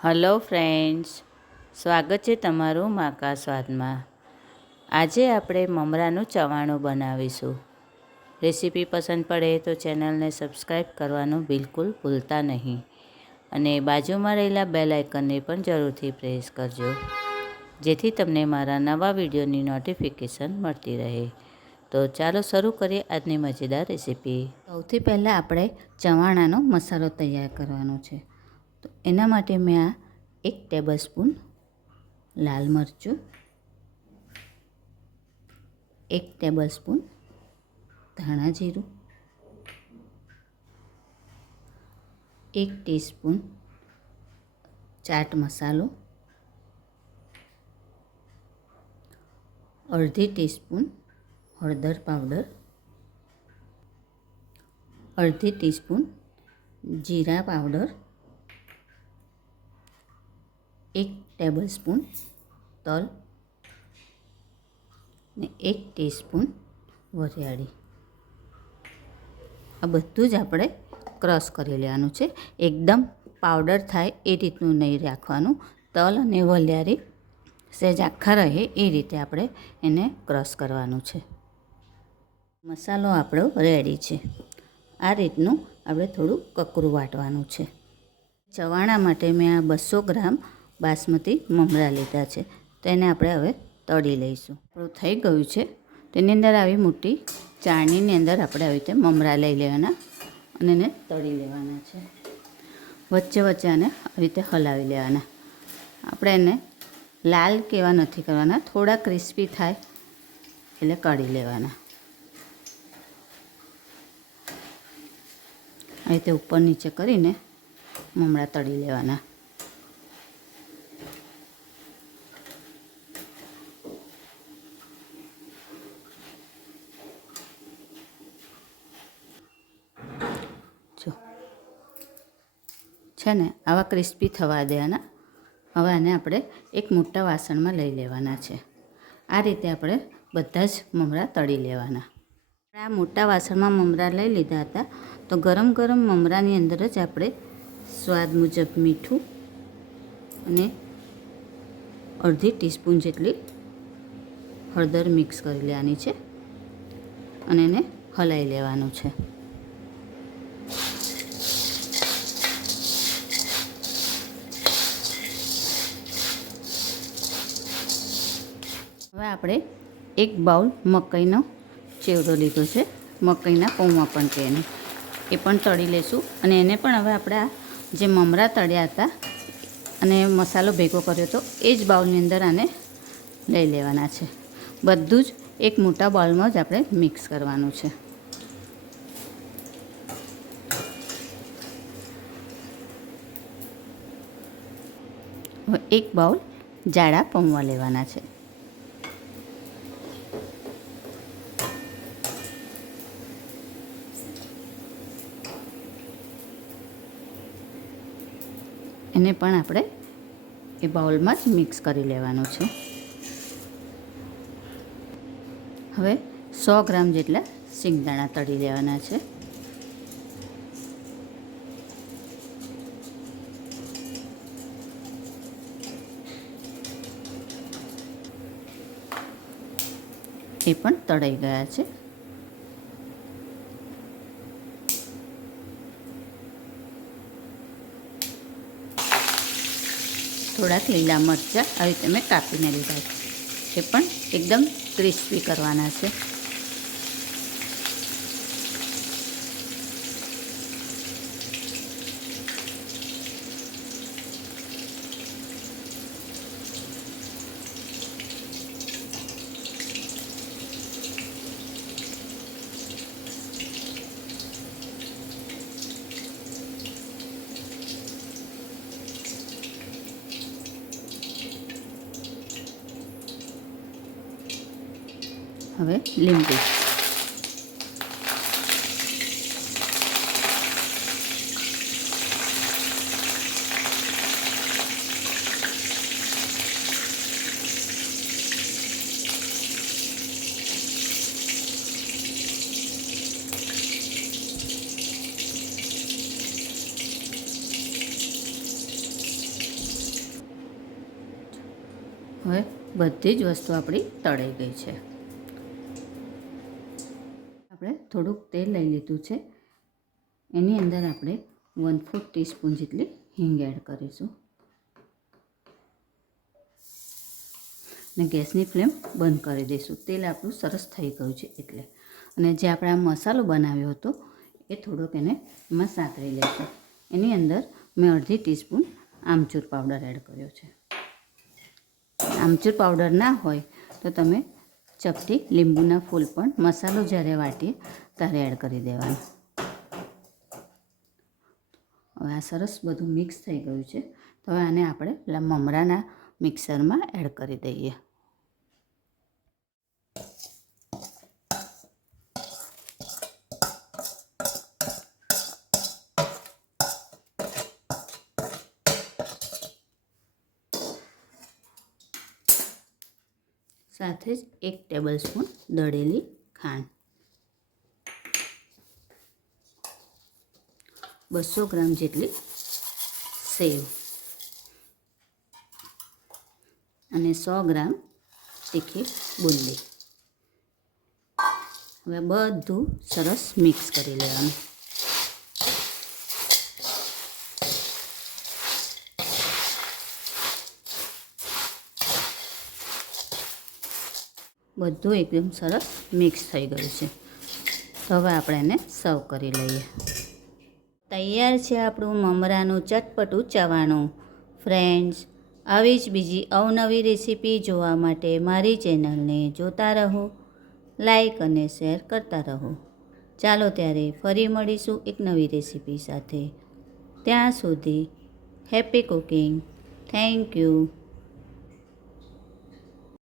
Hello friends, સ્વાગત છે તમારું માકા સ્વાદમાં। આજે આપણે મમરાનું ચવાણું બનાવીશું। રેસીપી પસંદ પડે તો ચેનલને સબસ્ક્રાઈબ કરવાનું બિલકુલ ભૂલતા નહીં અને બાજુમાં રહેલા બેલ આઇકનને પણ જરૂરથી પ્રેસ કરજો, જેથી તમને મારા નવા વિડીયોની નોટિફિકેશન મળતી રહે। તો ચાલો શરૂ કરીએ આજની મજેદાર રેસીપી। સૌથી પહેલાં આપણે ચવાણાનો મસાલો તૈયાર કરવાનો છે। તો એના માટે મેં આ 1 ટેબલસ્પૂન લાલ મરચું, 1 ટેબલસ્પૂન ધાણા જીરું, 1 ટીસ્પૂન ચાટ મસાલો, 1/2 ટીસ્પૂન હળદર પાવડર, 1/2 ટીસ્પૂન જીરા પાવડર, 1 ટેબલસ્પૂન તલ ને 1 ટીસ્પૂન વરિયાળી। આ બધું જ આપણે ક્રશ કરી લેવાનું છે। એકદમ પાવડર થાય એ રીતનું નહીં રાખવાનું। તલ અને વરિયાળી સહેજ આખા રહે એ રીતે આપણે એને ક્રશ કરવાનું છે। મસાલો આપણો રેડી છે। આ રીતનું આપણે થોડું કકરું વાટવાનું છે। ચવાણા માટે મેં આ 200 ગ્રામ બાસમતી મમરા લીધા છે, તો એને આપણે હવે તળી લઈશું। થોડું થઈ ગયું છે, તેની અંદર આવી મોટી ચાળણીની અંદર આપણે આવી રીતે મમરા લઈ લેવાના અને એને તળી લેવાના છે। વચ્ચે વચ્ચે આને આવી રીતે હલાવી લેવાના। આપણે એને લાલ કેવા નથી કરવાના, થોડા ક્રિસ્પી થાય એટલે કાઢી લેવાના। આ રીતે ઉપર નીચે કરીને મમરા તળી લેવાના। જો છે ને આવા ક્રિસ્પી થવા દેવાના। હવે આને આપણે એક મોટા વાસણમાં લઈ લેવાના છે। આ રીતે આપણે બધા જ મમરા તળી લેવાના। આ મોટા વાસણમાં મમરા લઈ લીધા હતા, તો ગરમ ગરમ મમરાની અંદર જ આપણે સ્વાદ મુજબ મીઠું અને 1/2 ટીસ્પૂન જેટલી હળદર મિક્સ કરી લેવાની છે અને એને હલાવી લેવાનું છે। હવે આપણે 1 બાઉલ મકાઈનો ચેવડો લીધો છે, મકાઈના પૌવા પણ કહે એને, એ પણ તળી લઈશું। અને એને પણ હવે આપણે આ જે મમરા તળ્યા હતા અને મસાલો ભેગો કર્યો હતો એ જ બાઉલની અંદર આને લઈ લેવાના છે। બધું જ એક મોટા બાઉલમાં જ આપણે મિક્સ કરવાનું છે। હવે 1 બાઉલ જાડા પૌવા લેવાના છે। એને પણ આપણે એ બાઉલમાં જ મિક્સ કરી લેવાનું છે। હવે 100 ગ્રામ જેટલા સિંગદાણા તળી લેવાના છે। એ પણ તળાઈ ગયા છે। થોડાક લીલા મરચાં આવી રીતે મેં કાપીને લીધા છે, એ પણ એકદમ ક્રિસ્પી કરવાના છે। હવે લીંબુ, બધી જ વસ્તુ આપણી તળાઈ ગઈ છે. આપણે થોડુંક તેલ લઈ લીધું છે. એની અંદર આપણે 1/4 ટીસ્પૂન જેટલી હિંગ એડ કરીશું અને ગેસની ફ્લેમ બંધ કરી દઈશું. તેલ આપણું સરસ થઈ ગયું છે એટલે. અને જે આપણે આ મસાલો બનાવ્યો હતો એ થોડોક એને એમાં સાંતળી લઈશું. એની અંદર મેં અડધી ટીસ્પૂન આમચૂર પાવડર એડ કર્યો છે. આમચૂર પાવડર ના હોય તો તમે ચપટી લીંબુના ફૂલ પણ મસાલો જ્યારે વાટીએ ત્યારે એડ કરી દેવાનું. હવે આ સરસ બધું મિક્સ થઈ ગયું છે. તો હવે આને આપણે પેલા મમરાના મિક્સરમાં એડ કરી દઈએ. સાથે જ 1 ટેબલસ્પૂન દળેલી ખાંડ, 200 ગ્રામ જેટલી સેવ અને 100 ગ્રામ તીખી બુંદી. હવે બધું સરસ મિક્સ કરી લેવાનું. બધું એકદમ સરસ મિક્સ થઈ ગયું છે. તો હવે આપણે એને સર્વ કરી લઈએ. તૈયાર છે આપણું મમરાનું ચટપટું ચવાણું. ફ્રેન્ડ્સ, આવી જ બીજી અવનવી રેસીપી જોવા માટે મારી ચેનલને જોતા રહો, લાઈક અને શેર કરતા રહો. ચાલો ત્યારે ફરી મળીશું એક નવી રેસીપી સાથે. ત્યાં સુધી હેપી કુકિંગ. Thank you.